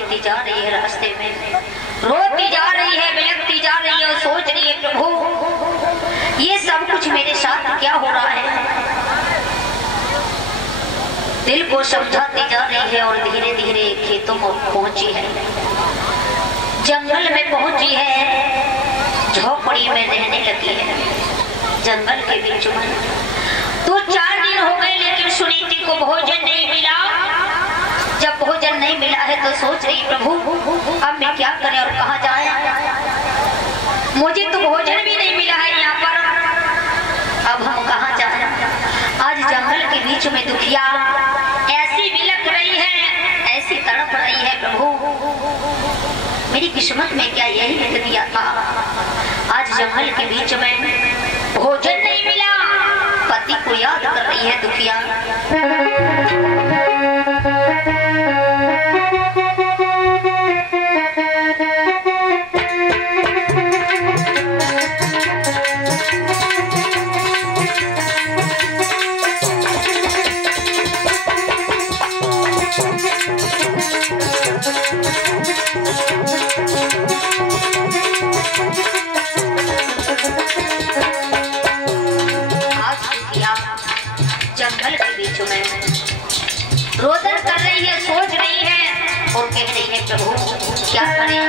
सुनीति जा रही है रास्ते में, रोती जा रही है, बिलखती जा रही है और सोच रही है प्रभु ये सब कुछ मेरे साथ क्या हो रहा है। दिल को समझाती जा रही है और धीरे धीरे खेतों में पहुंची है, जंगल में पहुंची है, झोपड़ी में रहने लगी है जंगल के बीच में। तो 4 दिन हो गए लेकिन सुनीति को भोजन नहीं मिला। जब भोजन नहीं मिला है तो सोच रही प्रभु अब मैं क्या करें और कहाँ जाए, मुझे तो भोजन भी नहीं मिला है यहाँ पर, अब हम कहाँ जाए। आज जंगल के बीच में दुखिया ऐसी बिलख रही है, ऐसी तड़प रही है प्रभु मेरी किस्मत में क्या यही लिख दिया था। आज जंगल के बीच में भोजन नहीं मिला, पति को याद कर रही है दुखिया। जंगल के बीच में रोदन कर रही है, सोच रही है और कह रही है प्रभु क्या करें।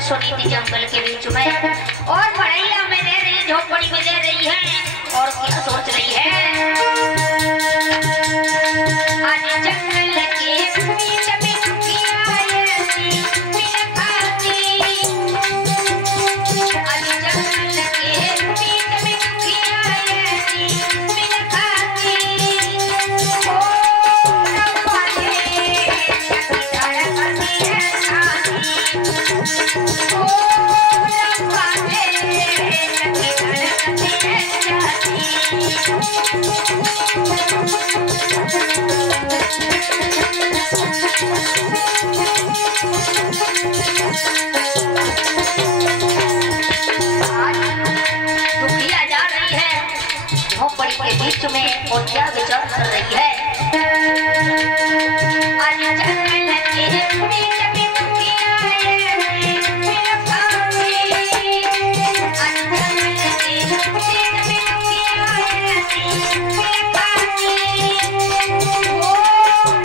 सुनीति जंगल के बीच में और बढ़ैया में रह रही है, झोपड़ी में रह रही है और क्या सोच रही है। आज जंगल के बीच में दुखिया ऐसी बिलखाती, आज जंगल के बीच में दुखिया ऐसी बिलखाती, ओ रब्बा ने किधर करती है शादी, झोपड़ी के बीच में और क्या विचार कर रही है। आज जंगल के बीच में दुखिया ऐसी बिलखाती, आज जंगल के बीच में दुखिया ऐसी बिलखाती, ओ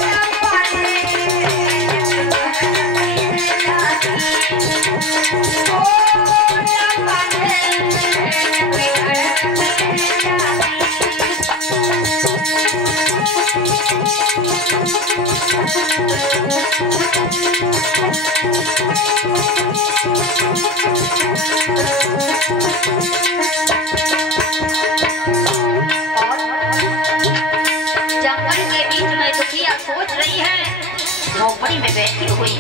रब्बा ने ओ रब्बा ने सोच रही है झोपड़ी में बैठी हुई।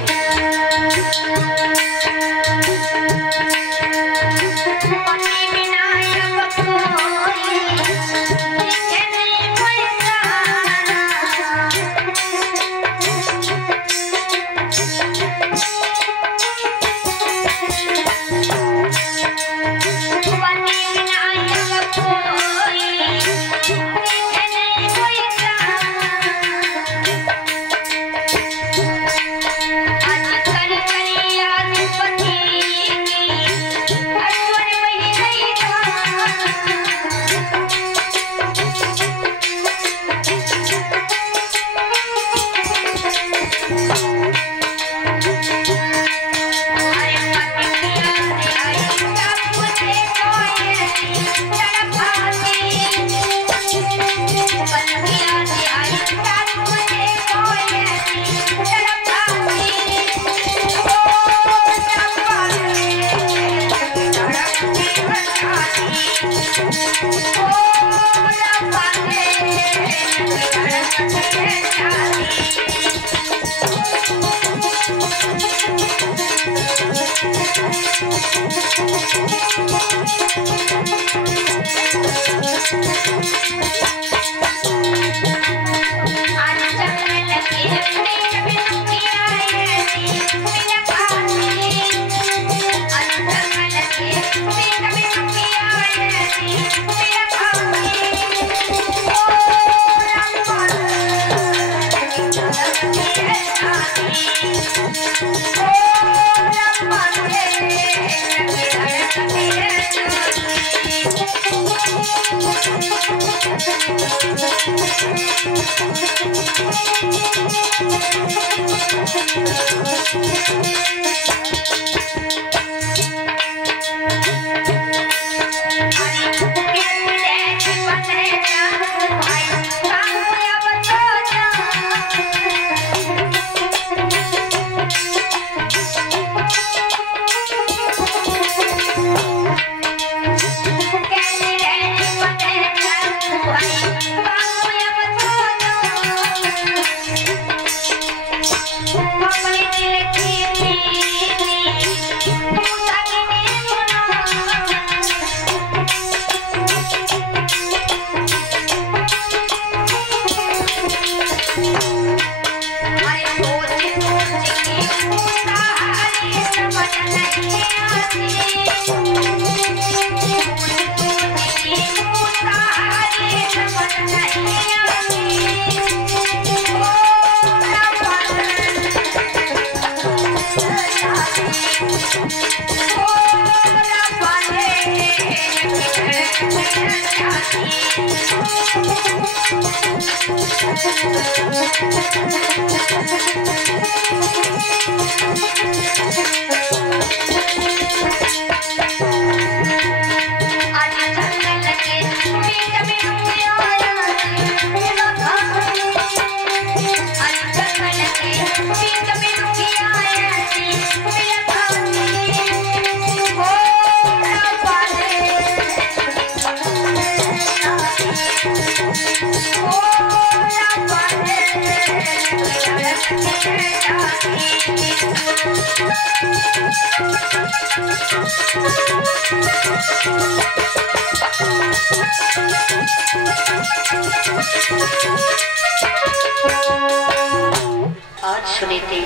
आज सुनी थी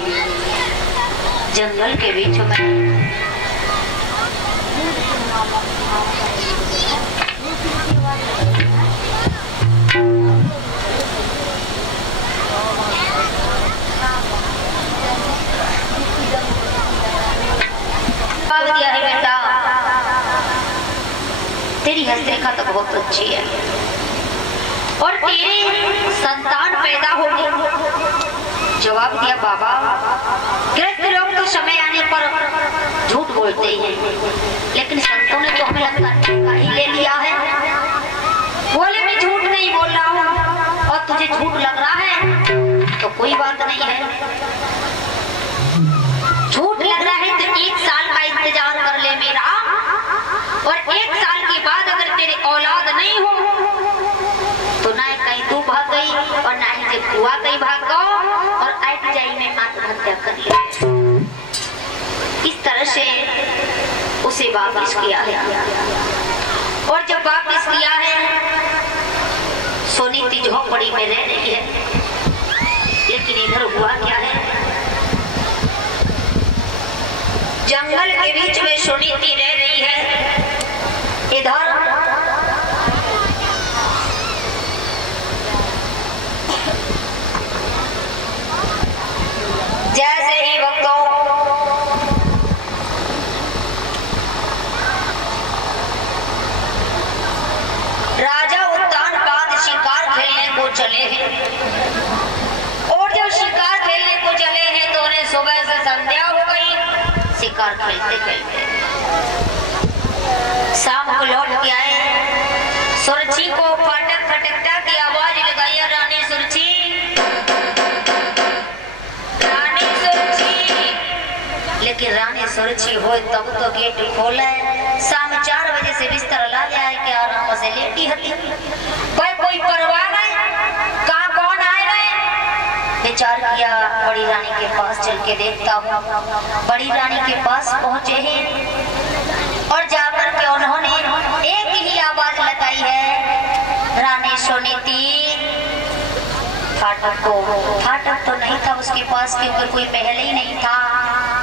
जंगल के बीच में दिया है बेटा, तेरी हस्तरेखा तो बहुत अच्छी है और तेरी संतान पैदा होगी। जवाब दिया बाबा, गृहस्थ लोग तो समय आने पर झूठ बोलते हैं, लेकिन संतों ने तो हमें लगता है ही ले लिया है। बोले मैं झूठ नहीं बोल रहा हूँ और तुझे झूठ लग रहा है तो कोई बात नहीं है। झूठ लग रहा है तो 1 साल का इंतजार कर ले मेरा, और 1 साल के बाद अगर तेरे औलाद नहीं हो तो ना कहीं तू भाग गई और ना ही जब हुआ कहीं भाग गो और आईटीआई में आत्महत्या कर ली। इस तरह से उसे वापिस किया है, और जब वापिस किया है सोनीति झोपड़ी में रह रही है, लेकिन इधर हुआ क्या है, जंगल के बीच में सुनीति रह रही है। इधर जैसे ही भक्तों राजा उत्तानपाद शिकार खेलने को चले हैं, और जब शिकार खेलने को चले हैं तो उन्हें सुबह से संध्या हो गई। शिकार खेलते खेलते शाम को लौट के आए, सुरछी को फाटक फटकता की आवाज लगाई, रानी सुरछी, रानी सुरछी। लेकिन रानी सुरछी हो तब तो गेट खोले। शाम 4 बजे से बिस्तर ला जाए कि आराम से लेटी हती, कोई परवाह नहीं, कहाँ कौन आए रहे। विचार किया बड़ी रानी के पास चल के देखता हूँ। बड़ी रानी के पास पहुंचे हैं फाटक को। फाटक तो नहीं था उसके पास क्योंकि कोई महल ही नहीं था,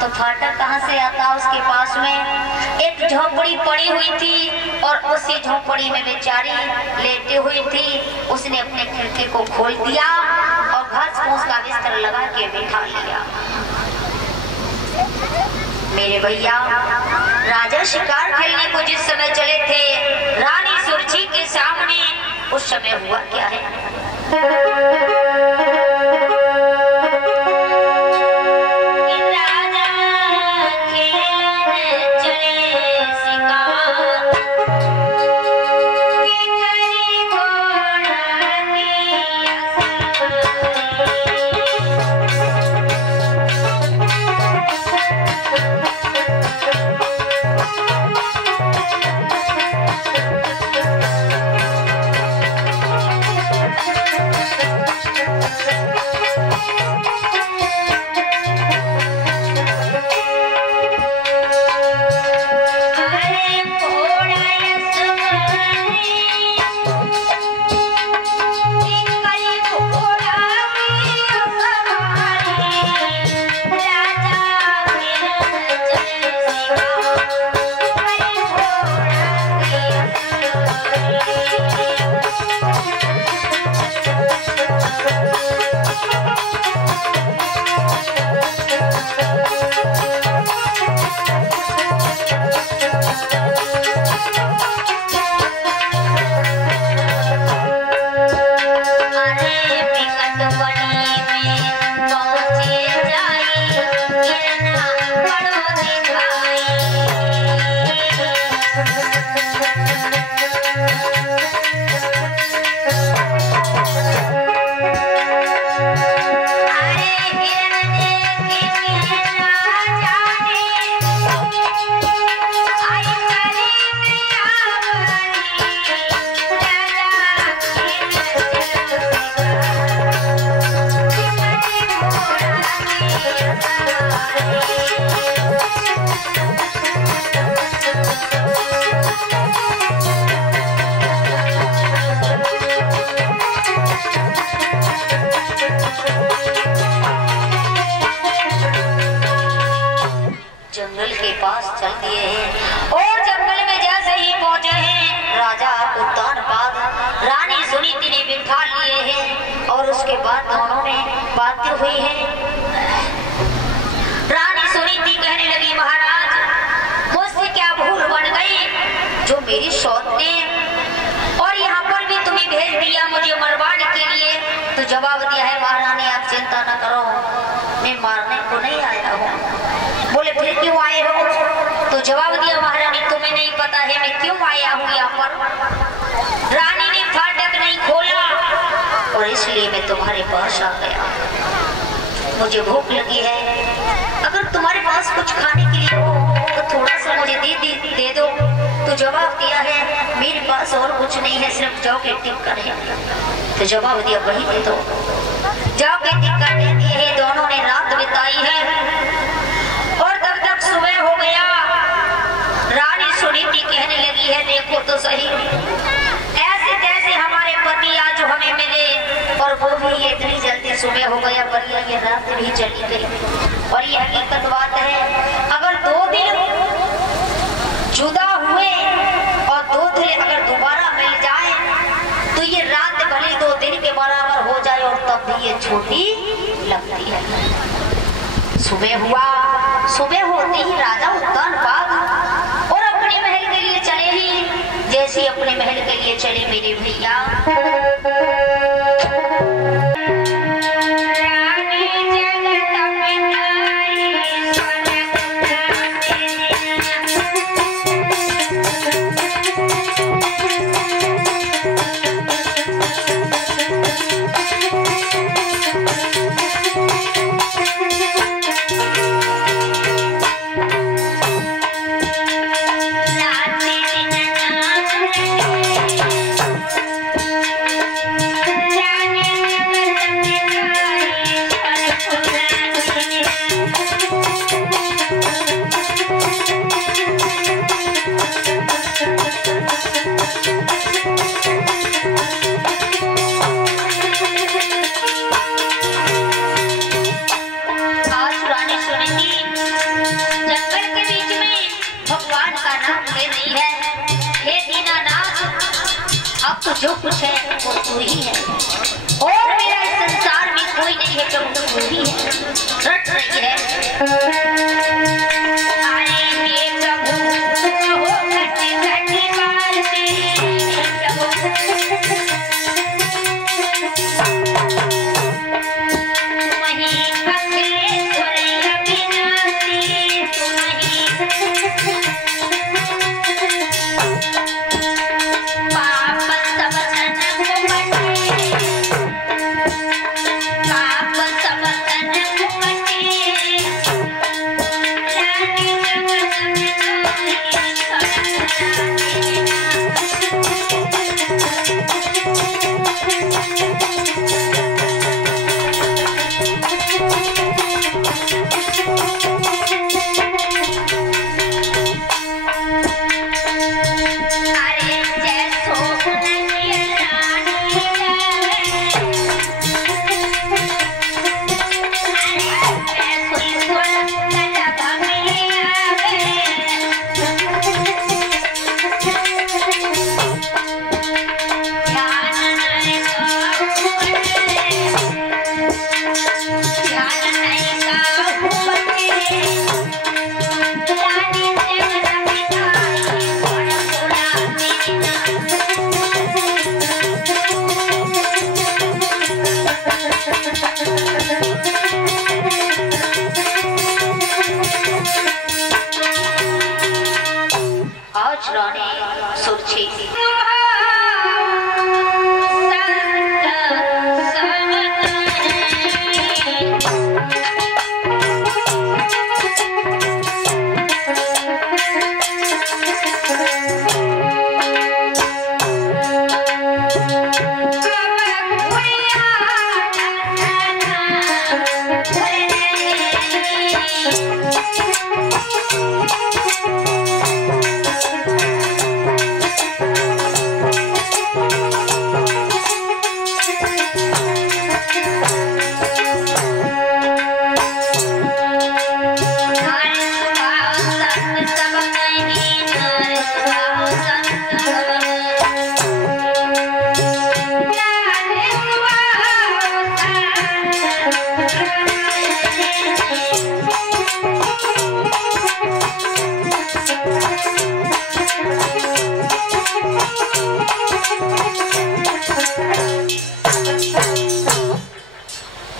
तो फाटक कहाँ से आता। उसके पास में एक झोपड़ी पड़ी हुई थी और उसी झोपड़ी में बेचारी लेटी हुई थी। उसने अपने खिड़की को खोल दिया और घास फूस का बिस्तर लगा के बिठा लिया। मेरे भैया राजा शिकार खेलने को जिस समय चले थे रानी सुरजी के सामने, उस समय हुआ क्या है। जंगल के पास चल दिए हैं और जंगल में जैसे ही पहुंचे हैं राजा उत्तानपाद रानी सुनीति ने बिठा लिए हैं और उसके बाद दोनों में बातें हुई है। रानी सुनीति कहने लगी महाराज मुझसे क्या भूल बन गई जो मेरी सौत ने और यहाँ पर भी तुम्हें भेज दिया मुझे मरवाने के लिए। तो जवाब दिया है महारानी आप चिंता न करो मैं मारने को नहीं आया हूँ। बोले फिर क्यों आए हो। तो जवाब दिया महारानी तुम्हें नहीं पता है मैं क्यों आया हूँ यहाँ पर। रानी ने फाटक नहीं खोला और इसलिए मैं तुम्हारे पास आ गया। मुझे भूख लगी है अगर तुम्हारे पास कुछ खाने के लिए हो तो थोड़ा सा मुझे दे दो। तो जवाब दिया है मेरे पास और कुछ नहीं है सिर्फ जौ के टिक्का है। तो जवाब दिया वही दे दो। जौ के टिक्का दे दिए दोनों ने रात बिताई है और तब तक सुबह हो गया। रानी सुनीति कहने लगी है देखो तो सही ऐसे जैसे हमारे पति आज हमें मिले और वो भी इतनी जल्दी सुबह हो गया पर ये रात भी चली गई। और ये हकीकत बात है अगर 2 दिन जुदा हुए और 2 दिन अगर दोबारा मिल जाए तो ये रात भले 2 दिन के बराबर हो जाए और तब भी ये छोटी लगती है। सुबह हुआ सुबह होते ही राजा उत्तानपाद और अपने महल के लिए चले ही जैसे अपने महल के लिए चले मेरे भैया तो जो कुछ है वो तू ही है और मेरा इस संसार में कोई नहीं है, तो तू ही है। रट रही है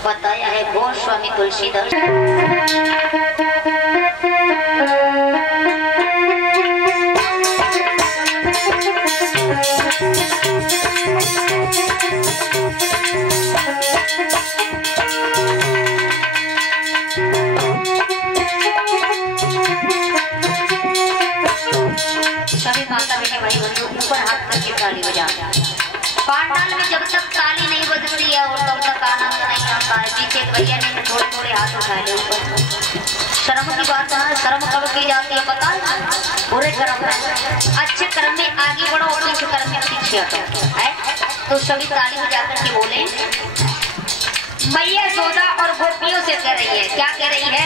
बताया है गोस्वामी तुलसीदास। सभी माता बेटे भाई बंधु ऊपर हाथ करके ताली बजा। पांडाल में जब तक ताली नहीं बजती है और तब तक आनंद नहीं आता है। पीछे भैया ने थोड़े थोड़े हाथ उठाए ऊपर। शर्म की बात है, शर्म कब की जाती है पता है? बुरे कर्म में। अच्छे कर्म में आगे बढ़ो और बुरे कर्म में पीछे हटो है। तो सभी ताली बजा करके बोले। मैया यशोदा और गोपियों से कह रही है, क्या कह रही है?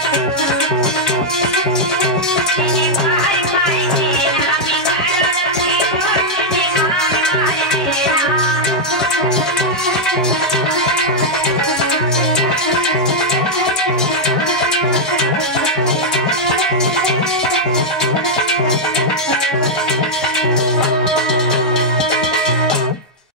Thank you.